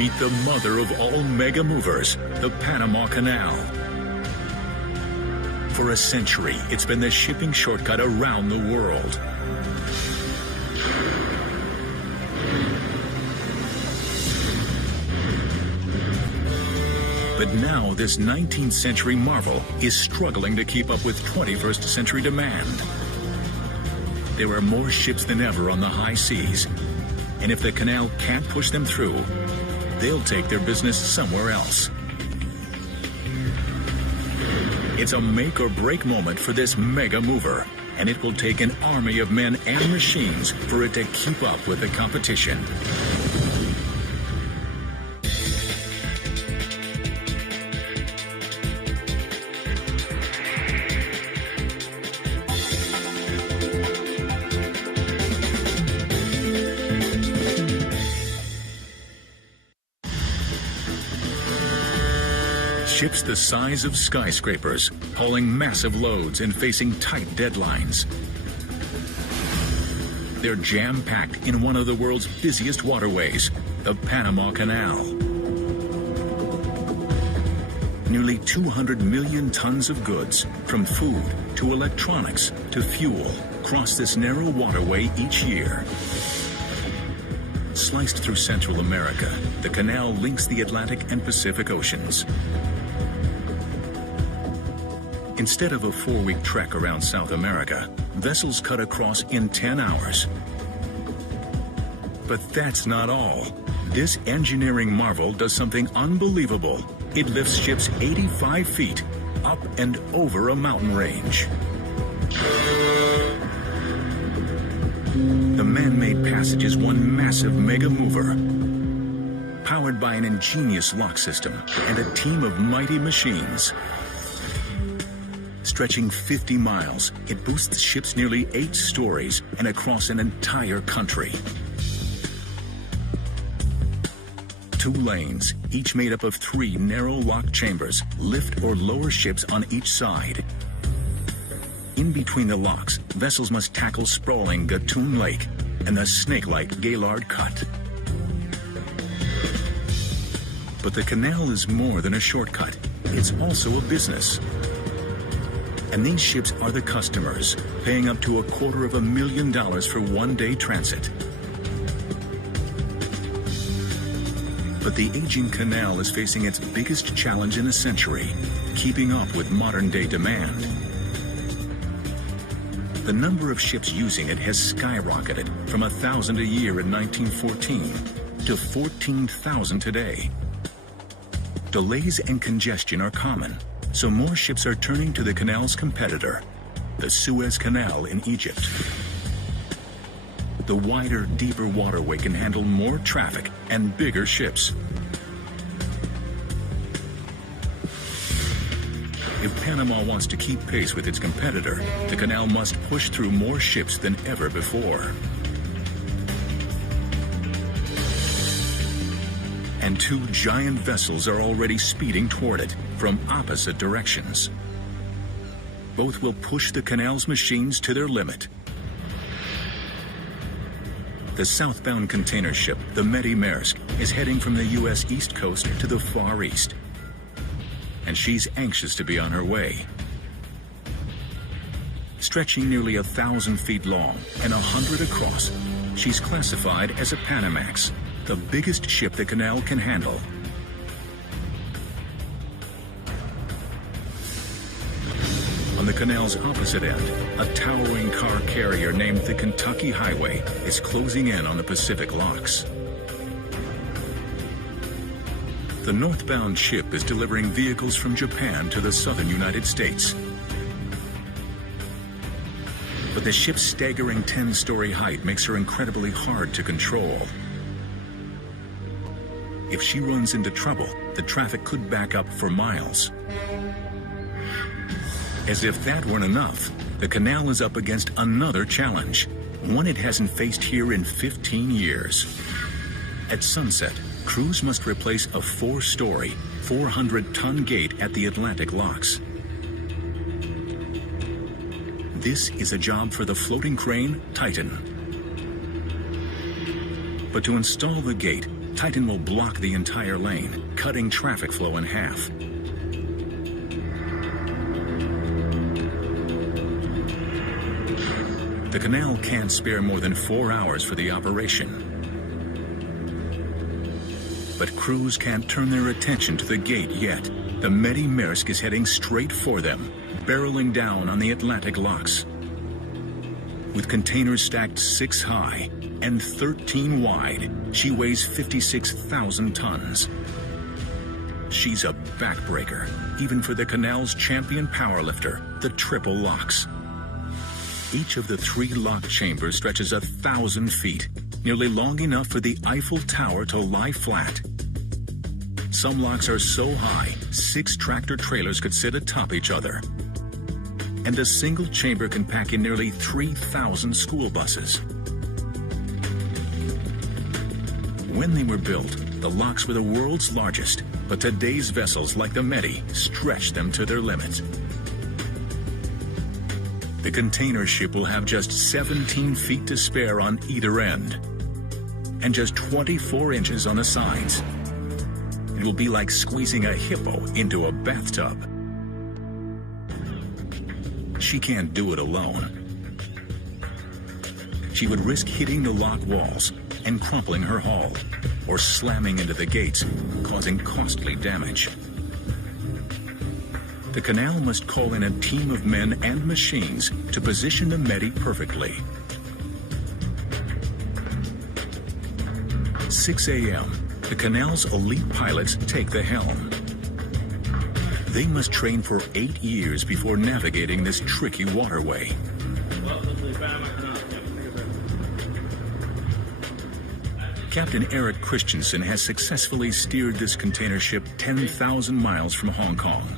Meet the mother of all mega movers, the Panama Canal. For a century, it's been the shipping shortcut around the world. But now this 19th century marvel is struggling to keep up with 21st century demand. There are more ships than ever on the high seas, and if the canal can't push them through, they'll take their business somewhere else. It's a make or break moment for this mega mover, and it will take an army of men and machines for it to keep up with the competition. Ships the size of skyscrapers, hauling massive loads and facing tight deadlines. They're jam-packed in one of the world's busiest waterways, the Panama Canal. Nearly 200 million tons of goods, from food to electronics to fuel, cross this narrow waterway each year. Sliced through Central America, the canal links the Atlantic and Pacific Oceans. Instead of a 4-week trek around South America, vessels cut across in 10 hours. But that's not all. This engineering marvel does something unbelievable. It lifts ships 85 feet up and over a mountain range. The man-made passage is one massive mega mover, powered by an ingenious lock system and a team of mighty machines. Stretching 50 miles, it boosts ships nearly 8 stories and across an entire country. 2 lanes, each made up of 3 narrow lock chambers, lift or lower ships on each side. In between the locks, vessels must tackle sprawling Gatun Lake and the snake-like Gaylord Cut. But the canal is more than a shortcut. It's also a business. And these ships are the customers, paying up to $250,000 for one-day transit. But the aging canal is facing its biggest challenge in a century, keeping up with modern-day demand. The number of ships using it has skyrocketed from 1,000 a year in 1914 to 14,000 today. Delays and congestion are common, so more ships are turning to the canal's competitor, the Suez Canal in Egypt. The wider, deeper waterway can handle more traffic and bigger ships. If Panama wants to keep pace with its competitor, the canal must push through more ships than ever before. And 2 giant vessels are already speeding toward it from opposite directions. Both will push the canal's machines to their limit. The southbound container ship, the Medi Maersk, is heading from the U.S. East Coast to the Far East. And she's anxious to be on her way. Stretching nearly 1,000 feet long and 100 across, she's classified as a Panamax, the biggest ship the canal can handle. On the canal's opposite end, a towering car carrier named the Kentucky Highway is closing in on the Pacific locks. The northbound ship is delivering vehicles from Japan to the southern United States. But the ship's staggering 10-story height makes her incredibly hard to control. If she runs into trouble, the traffic could back up for miles. As if that weren't enough, the canal is up against another challenge, one it hasn't faced here in 15 years. At sunset, crews must replace a 4-story, 400-ton gate at the Atlantic locks. This is a job for the floating crane Titan. But to install the gate, Titan will block the entire lane, cutting traffic flow in half. The canal can't spare more than 4 hours for the operation. But crews can't turn their attention to the gate yet. The Medi Maersk is heading straight for them, barreling down on the Atlantic locks. With containers stacked 6 high and 13 wide, she weighs 56,000 tons. She's a backbreaker, even for the Canal's champion powerlifter, the triple locks. Each of the 3 lock chambers stretches 1,000 feet, nearly long enough for the Eiffel Tower to lie flat. Some locks are so high, 6 tractor trailers could sit atop each other. And a single chamber can pack in nearly 3,000 school buses. When they were built, the locks were the world's largest, but today's vessels like the Medi stretch them to their limits. The container ship will have just 17 feet to spare on either end, and just 24 inches on the sides. It will be like squeezing a hippo into a bathtub. She can't do it alone. She would risk hitting the lock walls and crumpling her hull, or slamming into the gates, causing costly damage. The Canal must call in a team of men and machines to position the Medi perfectly. 6 a.m., the Canal's elite pilots take the helm. They must train for 8 years before navigating this tricky waterway. Captain Eric Christensen has successfully steered this container ship 10,000 miles from Hong Kong.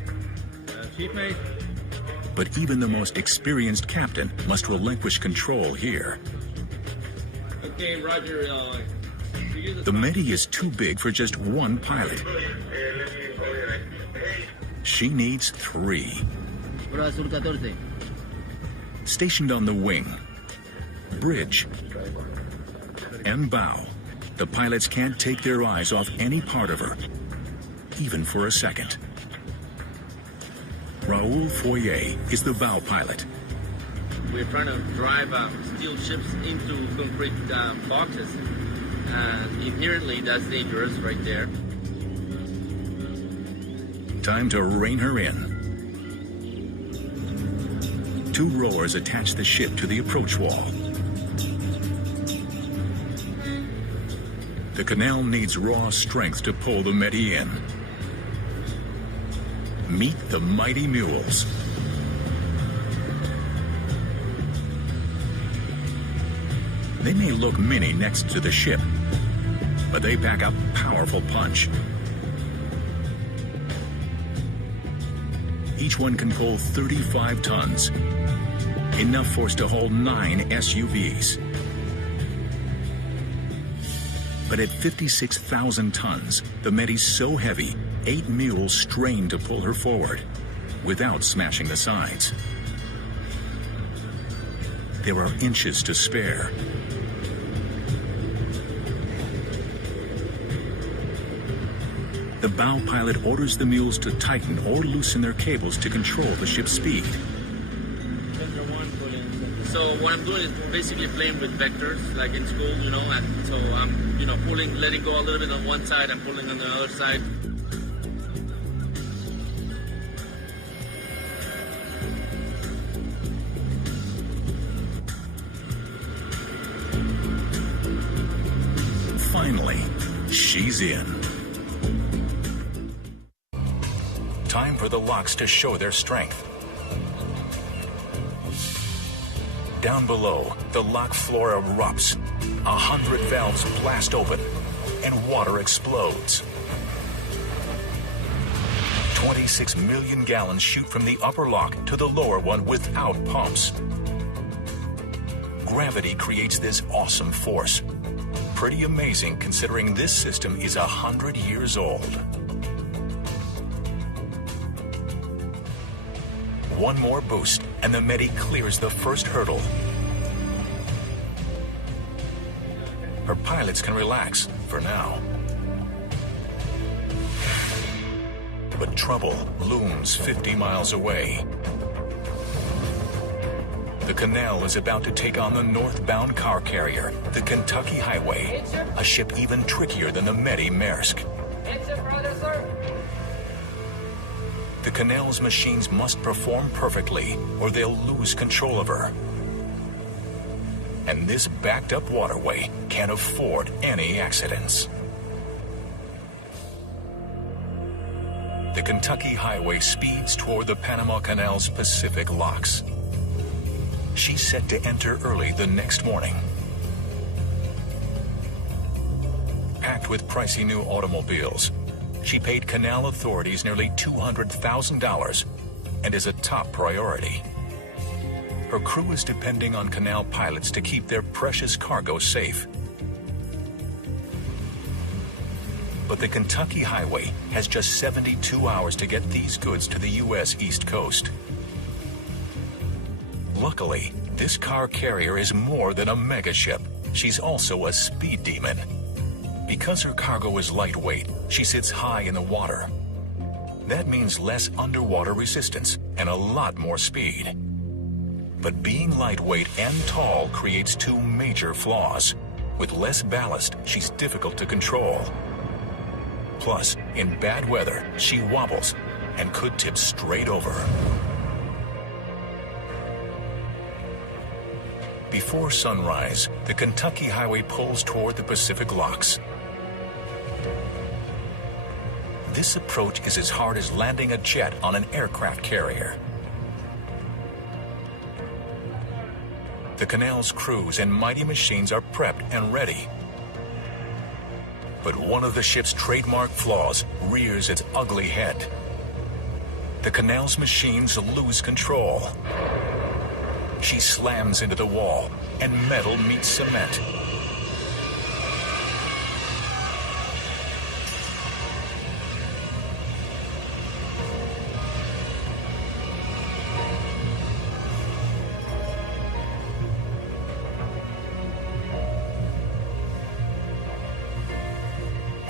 But even the most experienced captain must relinquish control here. Okay, Roger. The Medi is too big for just one pilot. She needs 3. Stationed on the wing, bridge, and bow, the pilots can't take their eyes off any part of her, even for a second. Raoul Foyer is the bow pilot. We're trying to drive steel ships into concrete boxes. Inherently, that's dangerous right there. Time to rein her in. 2 rowers attach the ship to the approach wall. The Canal needs raw strength to pull the Medi in. Meet the mighty mules. They may look mini next to the ship, but they pack a powerful punch. Each one can pull 35 tons, enough force to hold 9 SUVs. But at 56,000 tons, the Medi's so heavy, 8 mules strain to pull her forward, without smashing the sides. There are inches to spare. The bow pilot orders the mules to tighten or loosen their cables to control the ship's speed. So what I'm doing is basically playing with vectors, like in school, and so I'm, pulling, letting go a little bit on one side and pulling on the other side. Finally, she's in. Time for the locks to show their strength. Down below, the lock floor erupts. 100 valves blast open, and water explodes. 26 million gallons shoot from the upper lock to the lower one without pumps. Gravity creates this awesome force. Pretty amazing considering this system is 100 years old. One more boost, and the Medi clears the first hurdle. Her pilots can relax, for now. But trouble looms 50 miles away. The Canal is about to take on the northbound car carrier, the Kentucky Highway, a ship even trickier than the Medi Maersk. The Canal's machines must perform perfectly, or they'll lose control of her. And this backed-up waterway can't afford any accidents. The Kentucky Highway speeds toward the Panama Canal's Pacific locks. She's set to enter early the next morning. Packed with pricey new automobiles, she paid Canal authorities nearly $200,000 and is a top priority. Her crew is depending on Canal pilots to keep their precious cargo safe. But the Kentucky Highway has just 72 hours to get these goods to the U.S. East Coast. Luckily, this car carrier is more than a megaship. She's also a speed demon. Because her cargo is lightweight, she sits high in the water. That means less underwater resistance and a lot more speed. But being lightweight and tall creates two major flaws. With less ballast, she's difficult to control. Plus, in bad weather, she wobbles and could tip straight over. Before sunrise, the Kentucky Highway pulls toward the Pacific locks. This approach is as hard as landing a jet on an aircraft carrier. The Canal's crews and mighty machines are prepped and ready. But one of the ship's trademark flaws rears its ugly head. The Canal's machines lose control. She slams into the wall, and metal meets cement.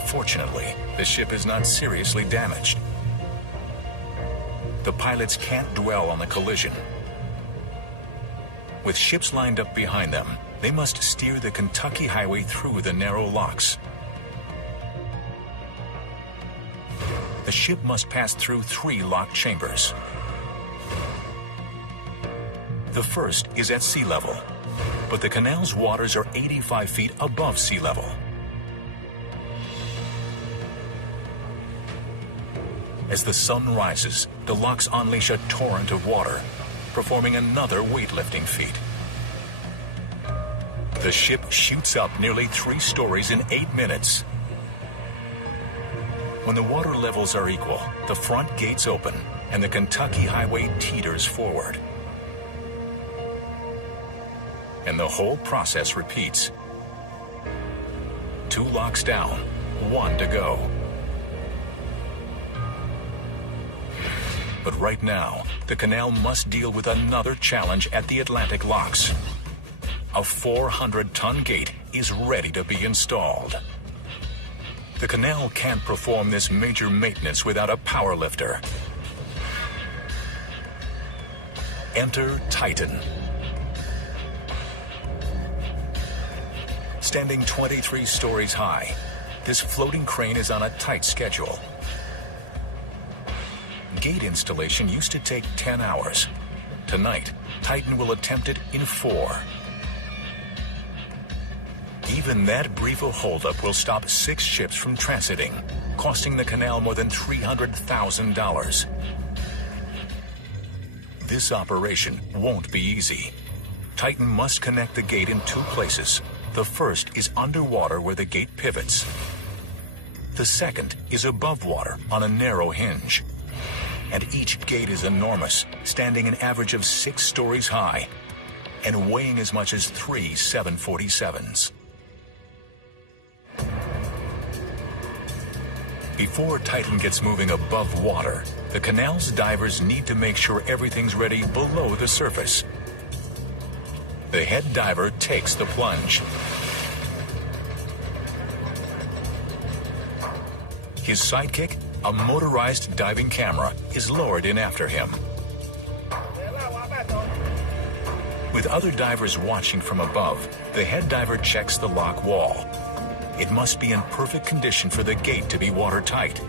Fortunately, the ship is not seriously damaged. The pilots can't dwell on the collision. With ships lined up behind them, they must steer the Kentucky Highway through the narrow locks. The ship must pass through 3 locked chambers. The first is at sea level, but the canal's waters are 85 feet above sea level. As the sun rises, the locks unleash a torrent of water, performing another weightlifting feat. The ship shoots up nearly 3 stories in 8 minutes. When the water levels are equal, the front gates open and the Kentucky Highway teeters forward. And the whole process repeats. 2 locks down, 1 to go. But right now, the canal must deal with another challenge at the Atlantic locks. A 400-ton gate is ready to be installed. The canal can't perform this major maintenance without a power lifter. Enter Titan. Standing 23 stories high, this floating crane is on a tight schedule. Gate installation used to take 10 hours. Tonight, Titan will attempt it in 4. Even that brief a holdup will stop 6 ships from transiting, costing the canal more than $300,000. This operation won't be easy. Titan must connect the gate in 2 places. The first is underwater where the gate pivots. The second is above water on a narrow hinge. And each gate is enormous, standing an average of 6 stories high and weighing as much as 3 747s. Before Titan gets moving above water, the canal's divers need to make sure everything's ready below the surface. The head diver takes the plunge. His sidekick a motorized diving camera is lowered in after him. With other divers watching from above, the head diver checks the lock wall. It must be in perfect condition for the gate to be watertight.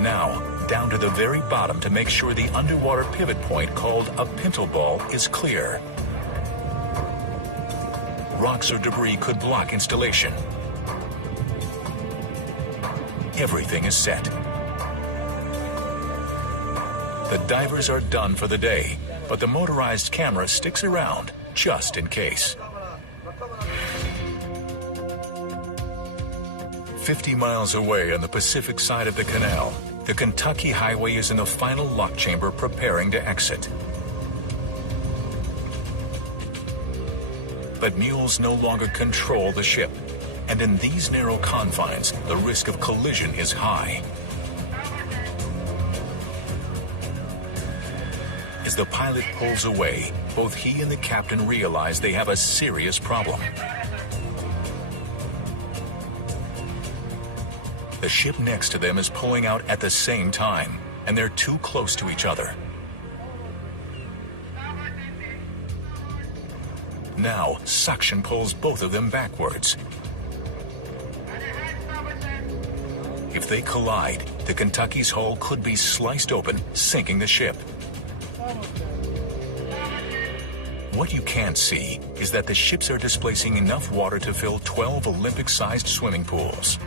Now, down to the very bottom to make sure the underwater pivot point called a pintle ball is clear. Rocks or debris could block installation. Everything is set. The divers are done for the day, but the motorized camera sticks around just in case. 50 miles away on the Pacific side of the canal, the Kentucky Highway is in the final lock chamber preparing to exit. But mules no longer control the ship, and in these narrow confines, the risk of collision is high. As the pilot pulls away, both he and the captain realize they have a serious problem. The ship next to them is pulling out at the same time, and they're too close to each other. Now, suction pulls both of them backwards. If they collide, the Kentucky's hull could be sliced open, sinking the ship. What you can't see is that the ships are displacing enough water to fill 12 Olympic-sized swimming pools.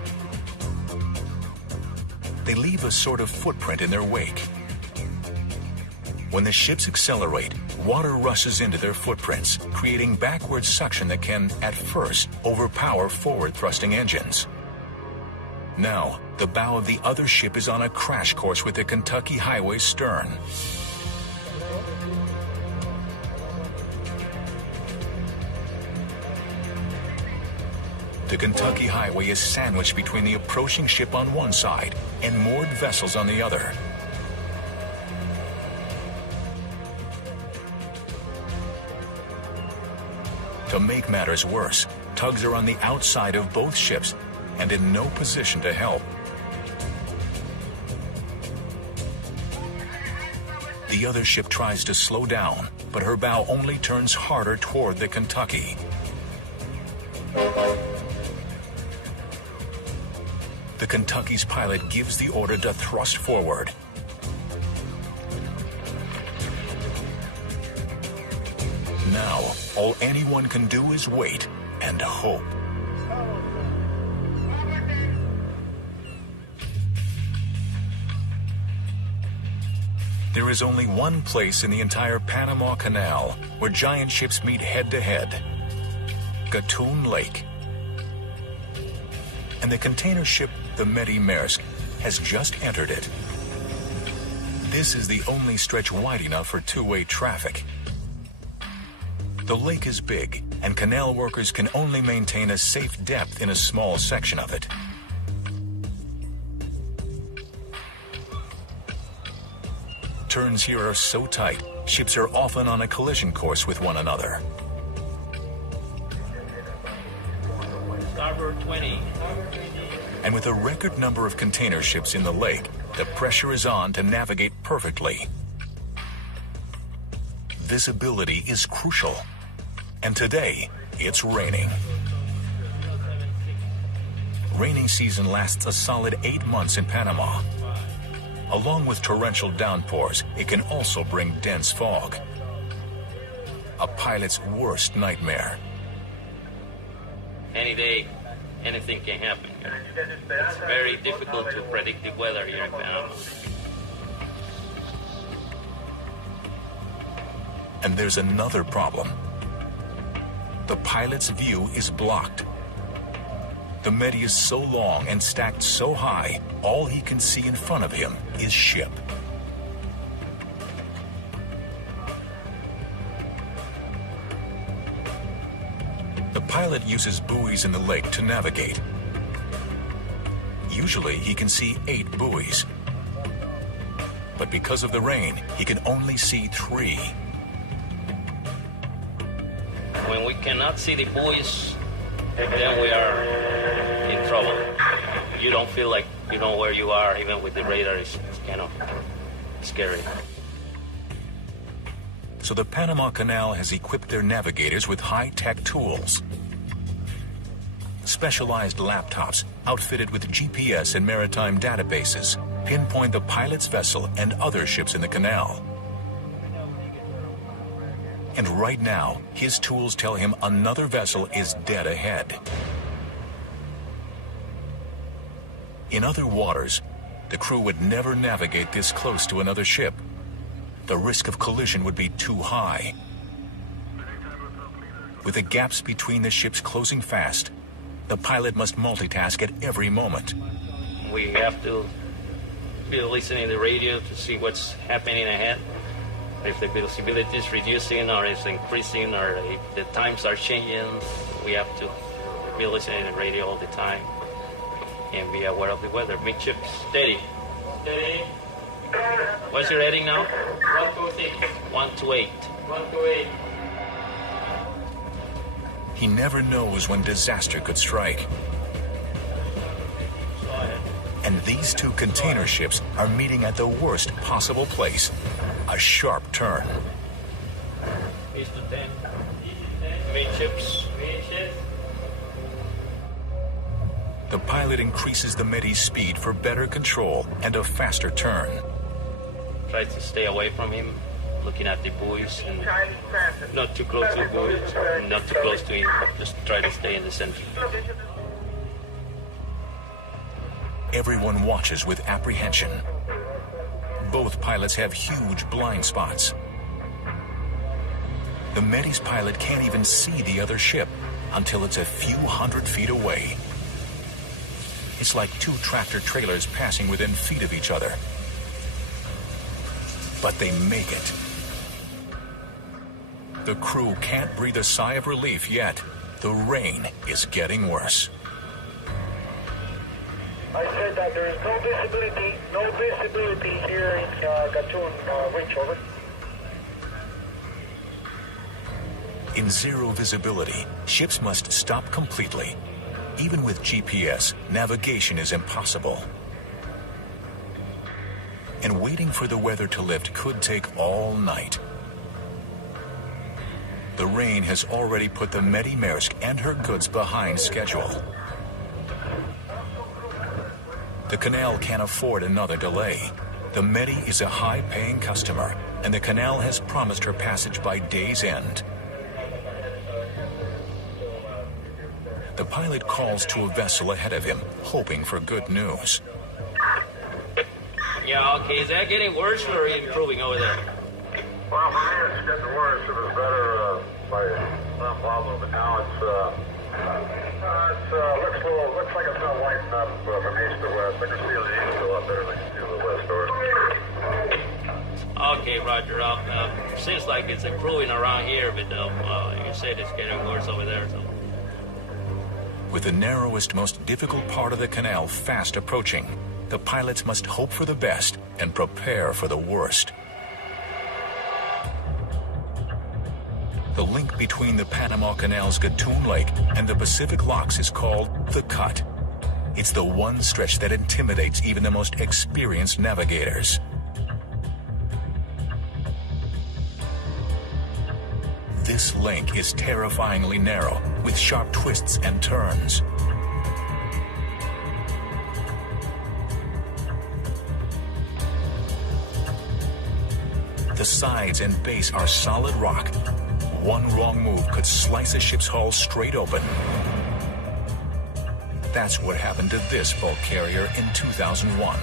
They leave a sort of footprint in their wake. When the ships accelerate, water rushes into their footprints, creating backward suction that can, at first, overpower forward-thrusting engines. Now, the bow of the other ship is on a crash course with the Kentucky Highway's stern. The Kentucky Highway is sandwiched between the approaching ship on one side and moored vessels on the other. To make matters worse, tugs are on the outside of both ships and in no position to help. The other ship tries to slow down, but her bow only turns harder toward the Kentucky. The Kentucky's pilot gives the order to thrust forward. Now, all anyone can do is wait and hope. There is only one place in the entire Panama Canal where giant ships meet head-to-head: Gatun Lake. And the container ship, the Medi Maersk, has just entered it. This is the only stretch wide enough for two-way traffic. The lake is big, and canal workers can only maintain a safe depth in a small section of it. Turns here are so tight, ships are often on a collision course with one another. Starboard 20. And with a record number of container ships in the lake, the pressure is on to navigate perfectly. Visibility is crucial. And today, it's raining. Raining season lasts a solid 8 months in Panama. Along with torrential downpours, it can also bring dense fog. A pilot's worst nightmare. Any day, anything can happen. It's very difficult to predict the weather here in Panama. And there's another problem. The pilot's view is blocked. The Medi is so long and stacked so high, all he can see in front of him is ship. The pilot uses buoys in the lake to navigate. Usually he can see 8 buoys. But because of the rain, he can only see 3. When we cannot see the buoys, then we are in trouble. trouble. You don't feel like you know where you are, even with the radar. It's kind of scary. So the Panama Canal has equipped their navigators with high-tech tools. Specialized laptops outfitted with GPS and maritime databases pinpoint the pilot's vessel and other ships in the canal. And right now, his tools tell him another vessel is dead ahead. In other waters, the crew would never navigate this close to another ship. The risk of collision would be too high. With the gaps between the ships closing fast, the pilot must multitask at every moment. We have to be listening to the radio to see what's happening ahead. If the visibility is reducing or it's increasing or if the times are changing, we have to be listening to the radio all the time and be aware of the weather. Midship, steady. Steady. What's your heading now? 128. 128. 128. He never knows when disaster could strike. And these two container ships are meeting at the worst possible place, a sharp turn. East to 10. Midships. The pilot increases the Medi's speed for better control and a faster turn. Tries to stay away from him, looking at the buoys and not too close to the buoys, not too close to him, just try to stay in the center. Everyone watches with apprehension. Both pilots have huge blind spots. The Medi's pilot can't even see the other ship until it's a few hundred feet away. It's like two tractor trailers passing within feet of each other. But they make it. The crew can't breathe a sigh of relief yet. The rain is getting worse. I said that there is no visibility here in Gatun Reach, over. In zero visibility, ships must stop completely. Even with GPS, navigation is impossible. And waiting for the weather to lift could take all night. The rain has already put the Medi Maersk and her goods behind schedule. The canal can't afford another delay. The Medi is a high-paying customer, and the canal has promised her passage by day's end. The pilot calls to a vessel ahead of him, hoping for good news. Yeah, okay. Is that getting worse or improving over there? Well, for me, it's getting worse. It was better by some problem, but now looks like it's not lighting up from east to west. I can see the east a lot better than I can see the west. Okay, Roger. Seems like it's improving around here, but you said it's getting worse over there. So. With the narrowest, most difficult part of the canal fast approaching, the pilots must hope for the best and prepare for the worst. The link between the Panama Canal's Gatun Lake and the Pacific locks is called the Cut. It's the one stretch that intimidates even the most experienced navigators. This link is terrifyingly narrow, with sharp twists and turns. The sides and base are solid rock. One wrong move could slice a ship's hull straight open. That's what happened to this bulk carrier in 2001.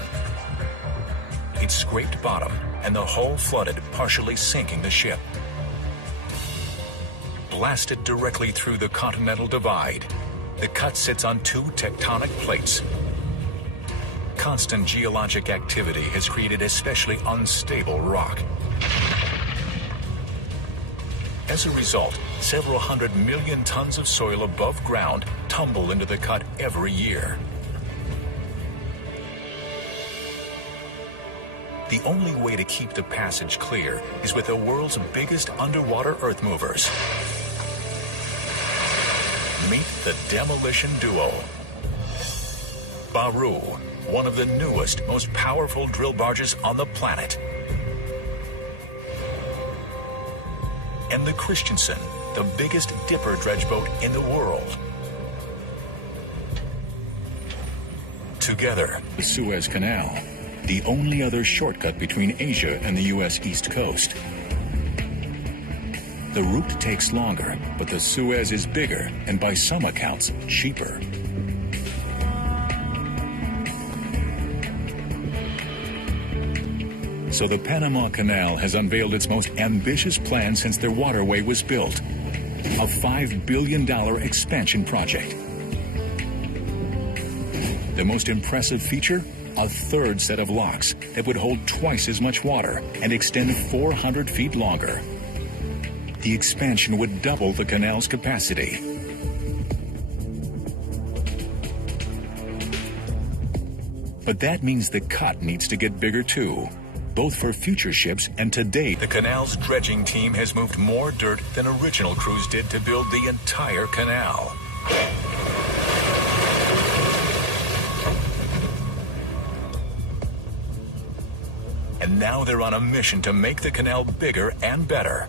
It scraped bottom, and the hull flooded, partially sinking the ship. Blasted directly through the continental divide, the cut sits on two tectonic plates. Constant geologic activity has created especially unstable rock. As a result, several 100 million tons of soil above ground tumble into the cut every year. The only way to keep the passage clear is with the world's biggest underwater earth movers. Meet the demolition duo. Baru, one of the newest, most powerful drill barges on the planet. And the Christensen, the biggest dipper dredge boat in the world. Together, the Suez Canal, the only other shortcut between Asia and the U.S. East Coast. The route takes longer, but the Suez is bigger and by some accounts, cheaper. So the Panama Canal has unveiled its most ambitious plan since their waterway was built. A $5 billion expansion project. The most impressive feature? A third set of locks that would hold twice as much water and extend 400 feet longer. The expansion would double the canal's capacity. But that means the cut needs to get bigger too, both for future ships and today. The canal's dredging team has moved more dirt than original crews did to build the entire canal. And now they're on a mission to make the canal bigger and better.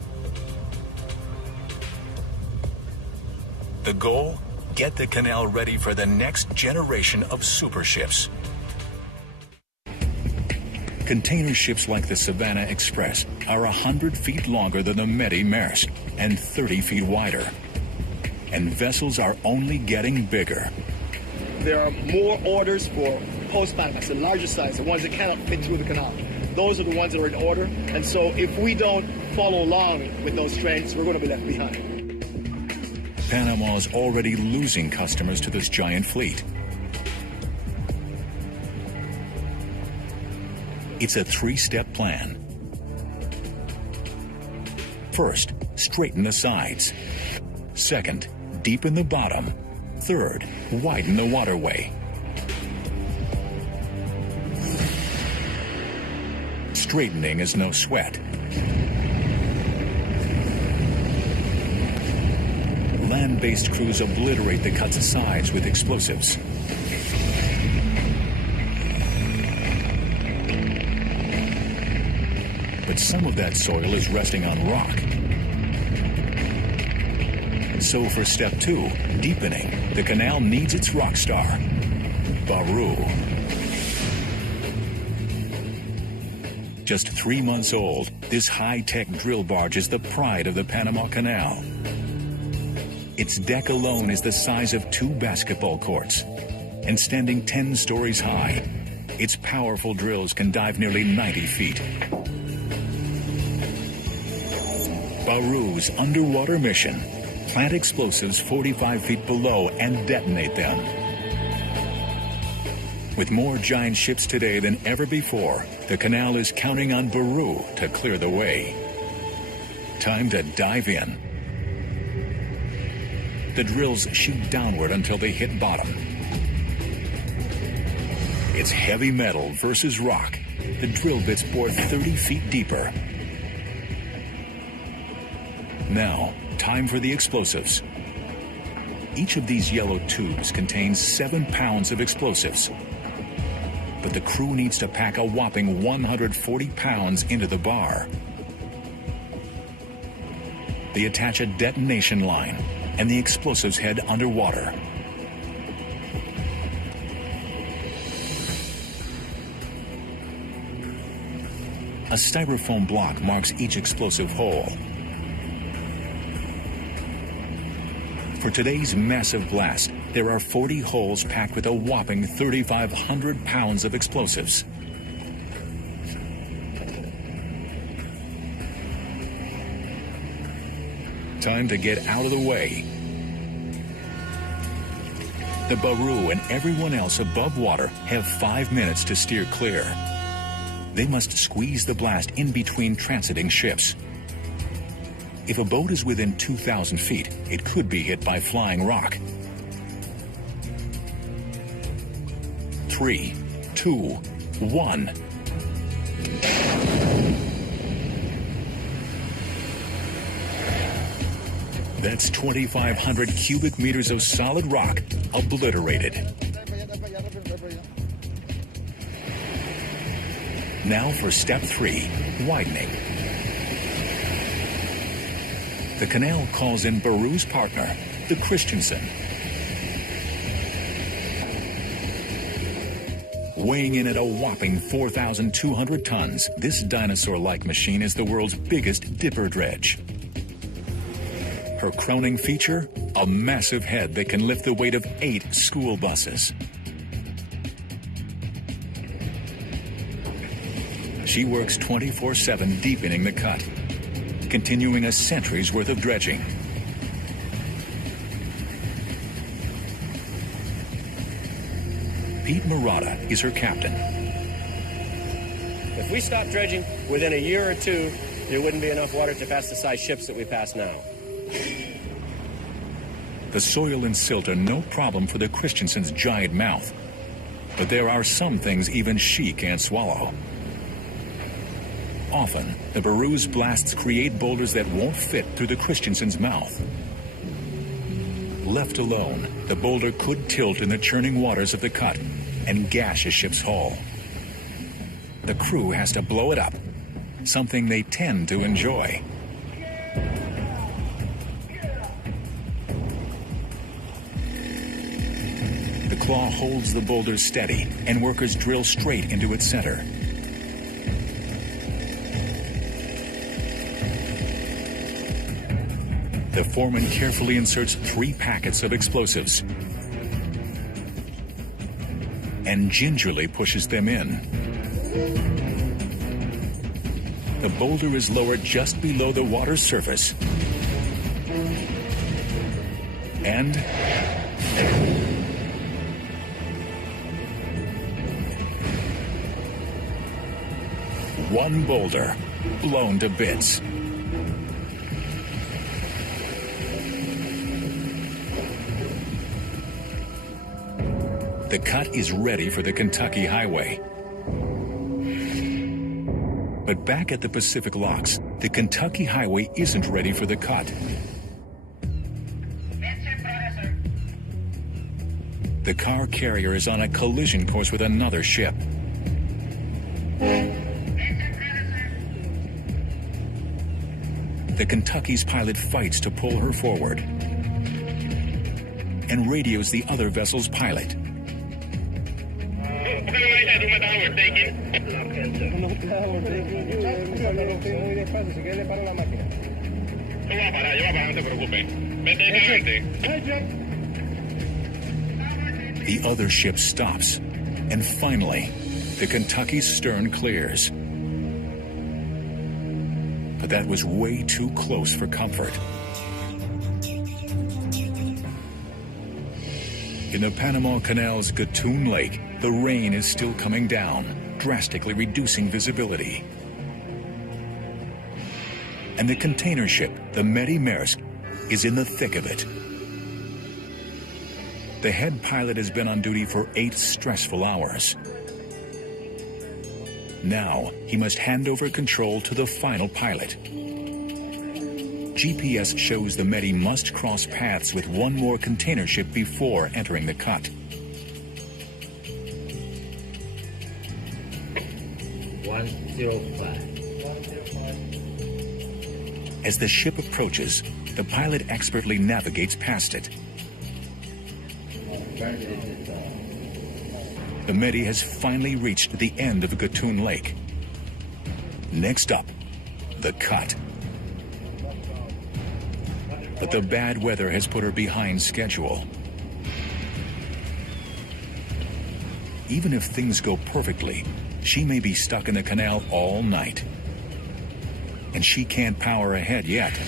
The goal? Get the canal ready for the next generation of super ships. Container ships like the Savannah Express are 100 feet longer than the Medi Maersk and 30 feet wider. And vessels are only getting bigger. There are more orders for post-Panamax, the larger size, the ones that cannot fit through the canal. Those are the ones that are in order. And so if we don't follow along with those trends, we're going to be left behind. Panama is already losing customers to this giant fleet. It's a three-step plan. First, straighten the sides. Second, deepen the bottom. Third, widen the waterway. Straightening is no sweat. Land-based crews obliterate the cut's sides with explosives. But some of that soil is resting on rock. So for step 2, deepening, the canal needs its rock star, Baru. Just 3 months old, this high-tech drill barge is the pride of the Panama Canal. Its deck alone is the size of 2 basketball courts. And standing 10 stories high, its powerful drills can dive nearly 90 feet. Baru's underwater mission: plant explosives 45 feet below and detonate them. With more giant ships today than ever before, the canal is counting on Baru to clear the way. Time to dive in. The drills shoot downward until they hit bottom. It's heavy metal versus rock. The drill bits bore 30 feet deeper. Now, time for the explosives. Each of these yellow tubes contains 7 pounds of explosives. But the crew needs to pack a whopping 140 pounds into the bar. They attach a detonation line, and the explosives head underwater. A styrofoam block marks each explosive hole. For today's massive blast, there are 40 holes packed with a whopping 3,500 pounds of explosives. Time to get out of the way. The Baru and everyone else above water have 5 minutes to steer clear. They must squeeze the blast in between transiting ships. If a boat is within 2,000 feet, it could be hit by flying rock. 3, 2, 1. That's 2,500 cubic meters of solid rock obliterated. Now for step 3, widening. The Canal calls in Beru's partner, the Christensen. Weighing in at a whopping 4,200 tons, this dinosaur-like machine is the world's biggest dipper dredge. Her crowning feature, a massive head that can lift the weight of 8 school buses. She works 24/7 deepening the cut, continuing a century's worth of dredging. Pete Murata is her captain. If we stopped dredging within a year or two, there wouldn't be enough water to pass the size ships that we pass now. The soil and silt are no problem for the Christensen's giant mouth, but there are some things even she can't swallow. Often, the Beru's blasts create boulders that won't fit through the Christensen's mouth. Left alone, the boulder could tilt in the churning waters of the cut and gash a ship's hull. The crew has to blow it up, something they tend to enjoy. The claw holds the boulder steady, and workers drill straight into its center. The foreman carefully inserts 3 packets of explosives and gingerly pushes them in. The boulder is lowered just below the water's surface. And one boulder blown to bits. The cut is ready for the Kentucky Highway. But back at the Pacific Locks, the Kentucky Highway isn't ready for the cut. The car carrier is on a collision course with another ship. The Kentucky's pilot fights to pull her forward and radios the other vessel's pilot. The other ship stops, and finally, the Kentucky's stern clears. But that was way too close for comfort. In the Panama Canal's Gatun Lake, the rain is still coming down, drastically reducing visibility. And the container ship, the Medi Maersk, is in the thick of it. The head pilot has been on duty for 8 stressful hours. Now, he must hand over control to the final pilot. GPS shows the Medi must cross paths with one more container ship before entering the cut. 105. As the ship approaches, the pilot expertly navigates past it. The Medi has finally reached the end of Gatun Lake. Next up, the cut. But the bad weather has put her behind schedule. Even if things go perfectly, she may be stuck in the canal all night. And she can't power ahead yet.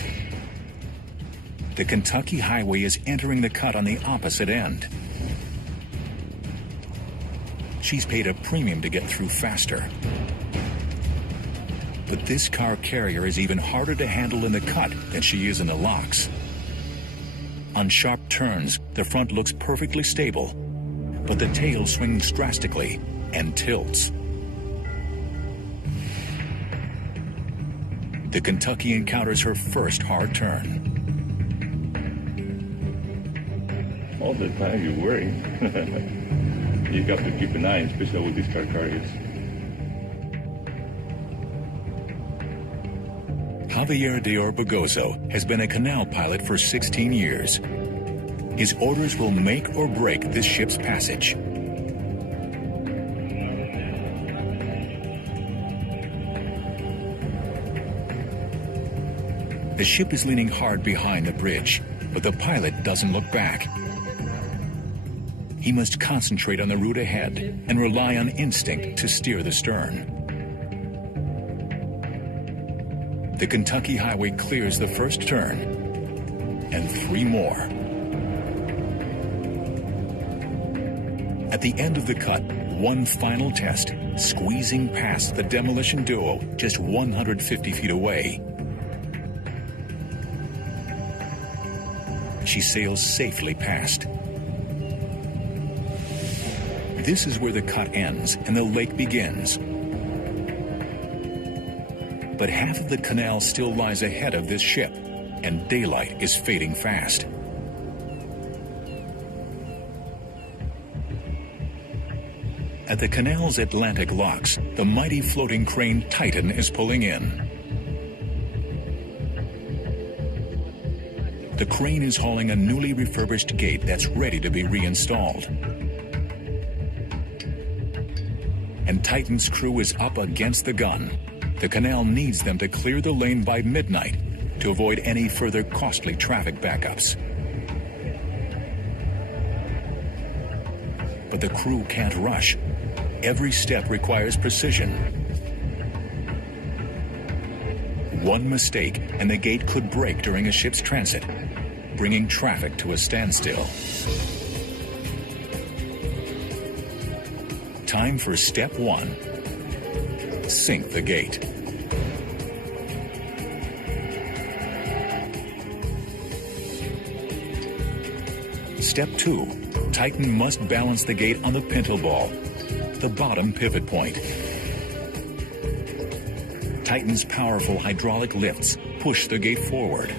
The Kentucky Highway is entering the cut on the opposite end. She's paid a premium to get through faster. But this car carrier is even harder to handle in the cut than she is in the locks. On sharp turns, the front looks perfectly stable, but the tail swings drastically and tilts. The Kentucky encounters her first hard turn. All the time you're worrying. You got to keep an eye, especially with these car carriers. Javier de Orbegozo has been a canal pilot for 16 years. His orders will make or break this ship's passage. The ship is leaning hard behind the bridge, but the pilot doesn't look back. He must concentrate on the route ahead and rely on instinct to steer the stern. The Kentucky Highway clears the first turn, and 3 more. At the end of the cut, one final test, squeezing past the demolition duo just 150 feet away. She sails safely past. This is where the cut ends and the lake begins. But half of the canal still lies ahead of this ship, and daylight is fading fast. At the canal's Atlantic locks, the mighty floating crane Titan is pulling in. The crane is hauling a newly refurbished gate that's ready to be reinstalled. And Titan's crew is up against the gun. The canal needs them to clear the lane by midnight to avoid any further costly traffic backups. But the crew can't rush. Every step requires precision. One mistake and the gate could break during a ship's transit, bringing traffic to a standstill. Time for step 1. Sink the gate. Step 2. Titan must balance the gate on the pintle ball, the bottom pivot point. Titan's powerful hydraulic lifts push the gate forward.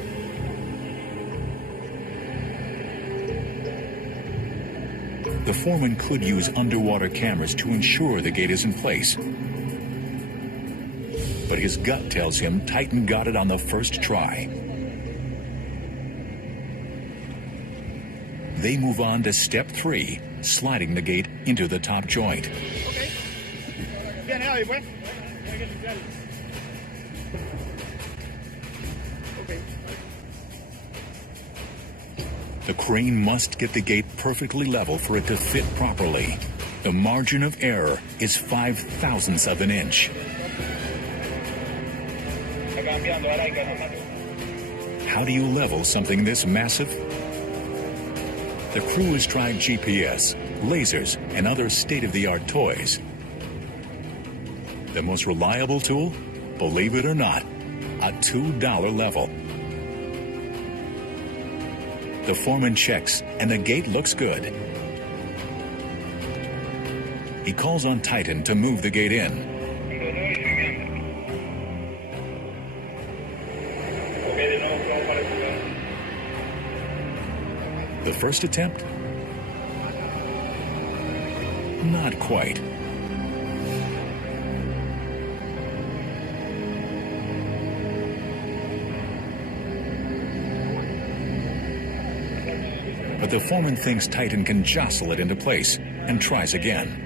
The foreman could use underwater cameras to ensure the gate is in place. But his gut tells him Titan got it on the first try. They move on to step 3, sliding the gate into the top joint. Okay. Bien, ahí, pues. Okay. The crane must get the gate perfectly level for it to fit properly. The margin of error is 5/1000ths of an inch. How do you level something this massive? The crew has tried GPS, lasers, and other state-of-the-art toys. The most reliable tool? Believe it or not, a $2 level. The foreman checks, and the gate looks good. He calls on Titan to move the gate in. The first attempt? Not quite. But the foreman thinks Titan can jostle it into place and tries again.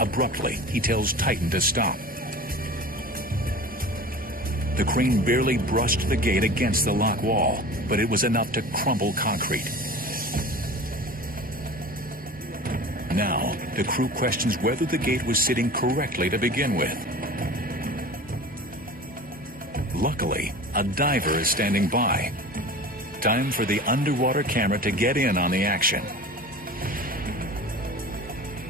Abruptly, he tells Titan to stop. The crane barely brushed the gate against the lock wall, but it was enough to crumble concrete. Now, the crew questions whether the gate was sitting correctly to begin with. Luckily, a diver is standing by. Time for the underwater camera to get in on the action.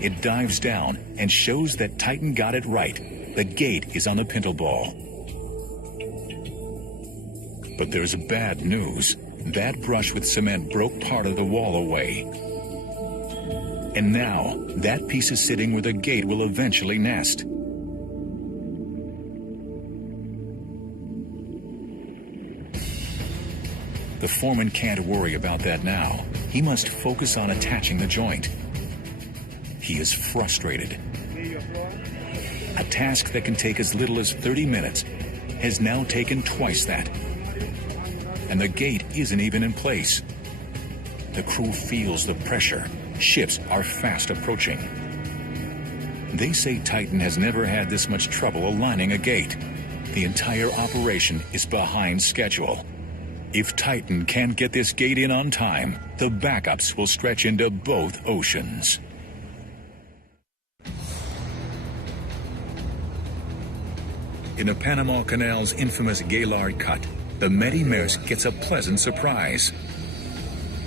It dives down and shows that Titan got it right. The gate is on the pintle ball. But there's bad news. That brush with cement broke part of the wall away. And now, that piece is sitting where the gate will eventually nest. The foreman can't worry about that now. He must focus on attaching the joint. he is frustrated. A task that can take as little as 30 minutes has now taken twice that. And the gate isn't even in place. The crew feels the pressure. Ships are fast approaching. They say Titan has never had this much trouble aligning a gate. The entire operation is behind schedule. If Titan can't get this gate in on time, the backups will stretch into both oceans. In the Panama Canal's infamous Gaylord Cut, the Medi Maersk gets a pleasant surprise.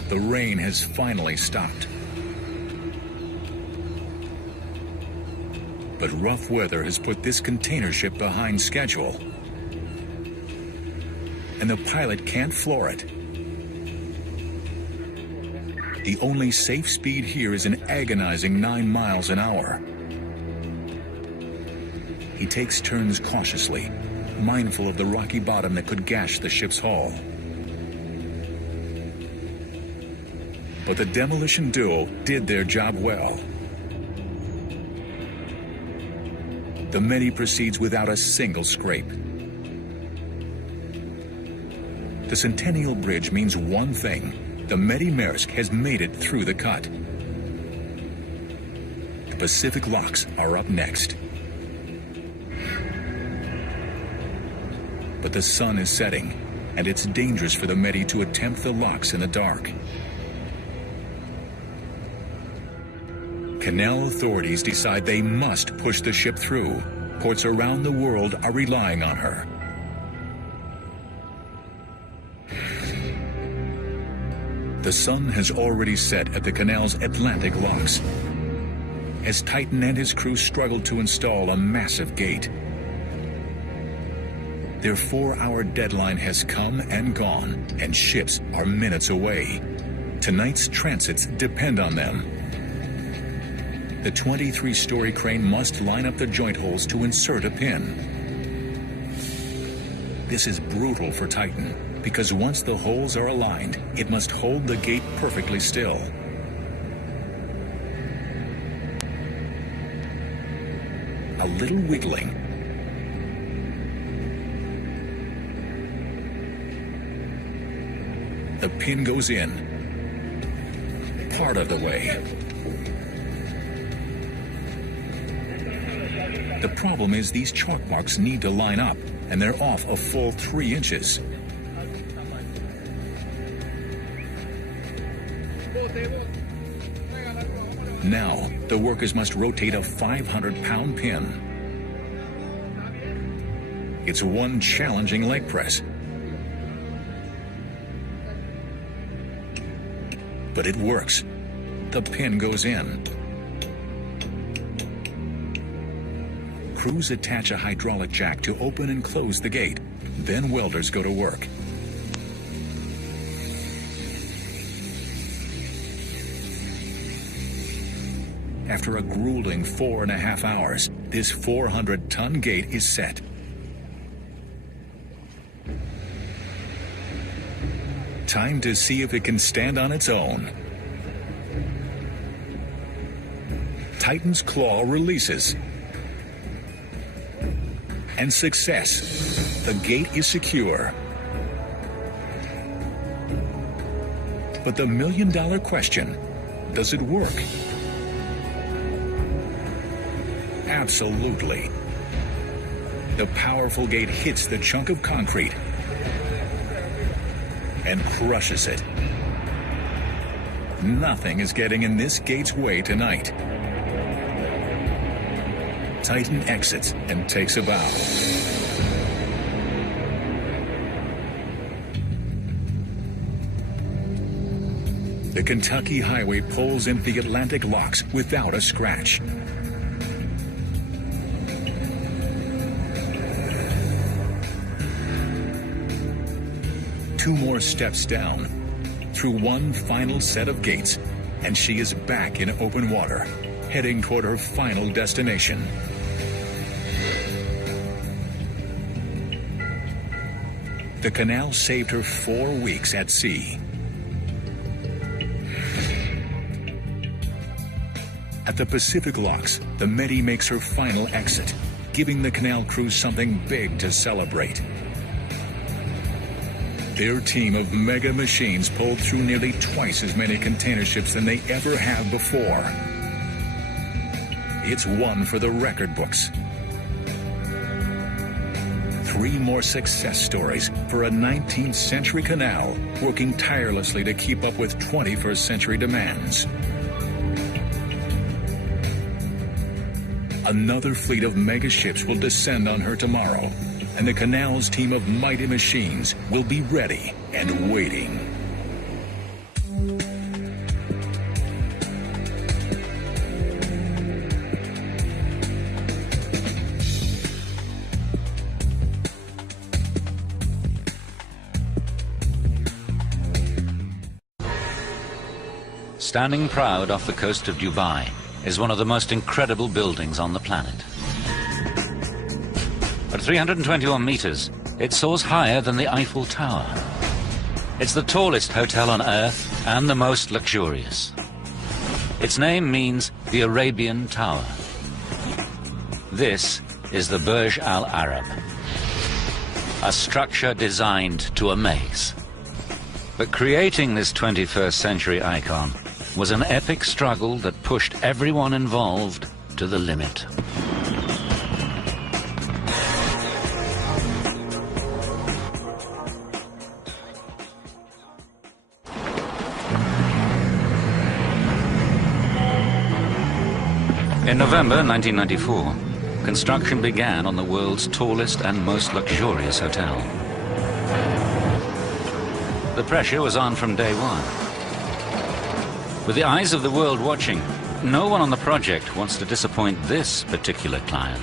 The rain has finally stopped. But rough weather has put this container ship behind schedule. And the pilot can't floor it. The only safe speed here is an agonizing 9 miles an hour. He takes turns cautiously, mindful of the rocky bottom that could gash the ship's hull. But the demolition duo did their job well. The Medi proceeds without a single scrape. The Centennial Bridge means one thing: the Medi Maersk has made it through the cut. The Pacific locks are up next. But the sun is setting, and it's dangerous for the Medi to attempt the locks in the dark. Canal authorities decide they must push the ship through. Ports around the world are relying on her. The sun has already set at the canal's Atlantic locks as Titan and his crew struggle to install a massive gate. Their 4-hour deadline has come and gone, and ships are minutes away. Tonight's transits depend on them. The 23-story crane must line up the joint holes to insert a pin. This is brutal for Titan, because once the holes are aligned, it must hold the gate perfectly still. A little wiggling, the pin goes in, part of the way. The problem is these chalk marks need to line up, and they're off a full 3 inches. Now, the workers must rotate a 500-pound pin. It's one challenging leg press. But it works. The pin goes in. Crews attach a hydraulic jack to open and close the gate. Then welders go to work. After a grueling 4.5 hours, this 400-ton gate is set. Time to see if it can stand on its own. Titan's claw releases. And success. The gate is secure. But the million-dollar question, does it work? Absolutely. The powerful gate hits the chunk of concrete and crushes it. Nothing is getting in this gate's way tonight. Titan exits and takes a bow. The Kentucky highway pulls into the Atlantic locks without a scratch. Two more steps down, through one final set of gates, and she is back in open water, heading toward her final destination. The canal saved her 4 weeks at sea. At the Pacific Locks, the Medi makes her final exit, giving the Canal crew something big to celebrate. Their team of mega machines pulled through nearly twice as many container ships than they ever have before. It's one for the record books. 3 more success stories for a 19th century canal working tirelessly to keep up with 21st century demands. Another fleet of mega ships will descend on her tomorrow, and the Canal's team of mighty machines will be ready and waiting. Standing proud off the coast of Dubai is one of the most incredible buildings on the planet. At 321 meters, it soars higher than the Eiffel Tower. It's the tallest hotel on Earth and the most luxurious. Its name means the Arabian Tower. This is the Burj Al Arab, a structure designed to amaze. But creating this 21st century icon was an epic struggle that pushed everyone involved to the limit. In November 1994, construction began on the world's tallest and most luxurious hotel. The pressure was on from day one. With the eyes of the world watching, no one on the project wants to disappoint this particular client.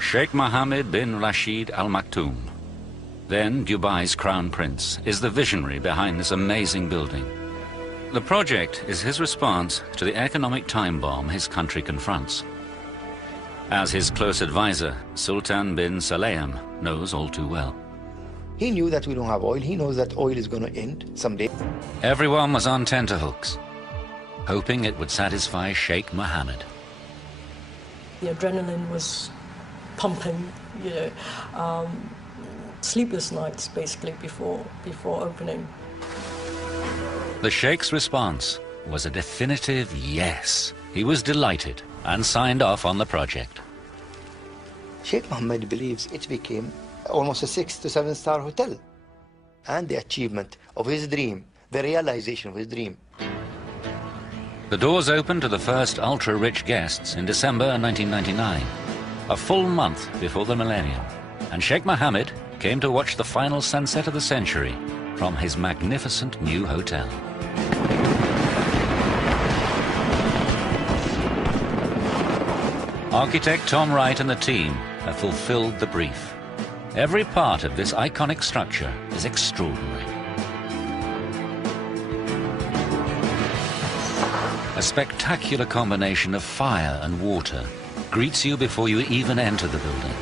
Sheikh Mohammed bin Rashid Al Maktoum, then Dubai's crown prince, is the visionary behind this amazing building. The project is his response to the economic time bomb his country confronts. As his close advisor, Sultan bin Saleem knows all too well. He knew that we don't have oil. He knows that oil is going to end someday. Everyone was on tenterhooks, hoping it would satisfy Sheikh Mohammed. The adrenaline was pumping, sleepless nights basically before opening. The Sheikh's response was a definitive yes. He was delighted and signed off on the project. Sheikh Mohammed believes it became almost a 6 to 7 star hotel. And the achievement of his dream, the realization of his dream. The doors opened to the first ultra-rich guests in December 1999, a full month before the millennium, and Sheikh Mohammed came to watch the final sunset of the century from his magnificent new hotel. Architect Tom Wright and the team have fulfilled the brief. Every part of this iconic structure is extraordinary. A spectacular combination of fire and water greets you before you even enter the building.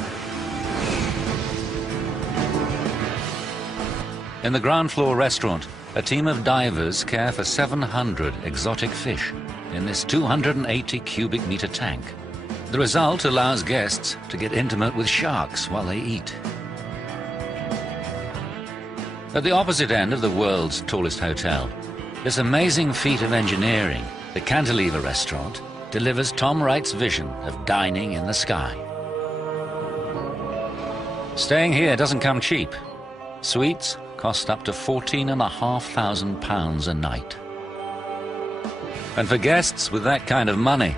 In the ground floor restaurant, a team of divers care for 700 exotic fish in this 280 cubic meter tank. The result allows guests to get intimate with sharks while they eat. At the opposite end of the world's tallest hotel, this amazing feat of engineering, the Cantilever restaurant, delivers Tom Wright's vision of dining in the sky. Staying here doesn't come cheap. Suites cost up to £14,500 a night. And for guests with that kind of money,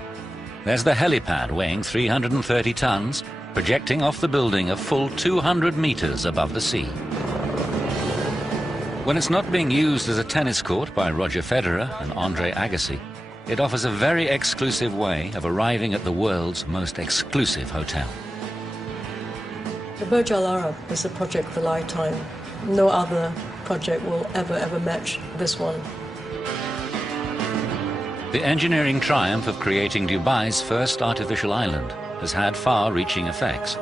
there's the helipad weighing 330 tons, projecting off the building a full 200 meters above the sea. When it's not being used as a tennis court by Roger Federer and Andre Agassi, it offers a very exclusive way of arriving at the world's most exclusive hotel. The Burj Al Arab is a project of a lifetime. No other project will ever match this one. The engineering triumph of creating Dubai's first artificial island has had far-reaching effects.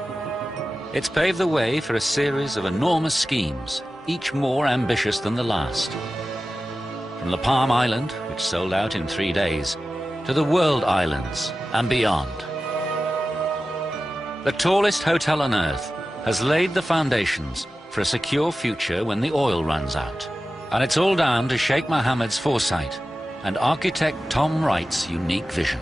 It's paved the way for a series of enormous schemes, each more ambitious than the last. From the Palm Island, which tickets sold out in 3 days, to the world islands and beyond. The tallest hotel on Earth has laid the foundations for a secure future when the oil runs out. And it's all down to Sheikh Mohammed's foresight and architect Tom Wright's unique vision.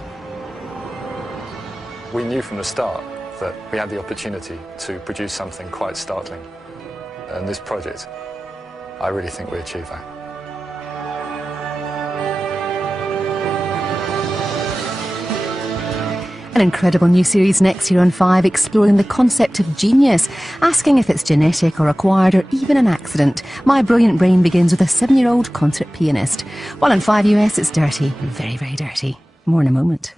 We knew from the start that we had the opportunity to produce something quite startling. And this project, I really think we achieved that. An incredible new series next year on 5, exploring the concept of genius, asking if it's genetic or acquired or even an accident. My Brilliant Brain begins with a 7-year-old concert pianist. While on 5 US, it's dirty, very, very dirty. More in a moment.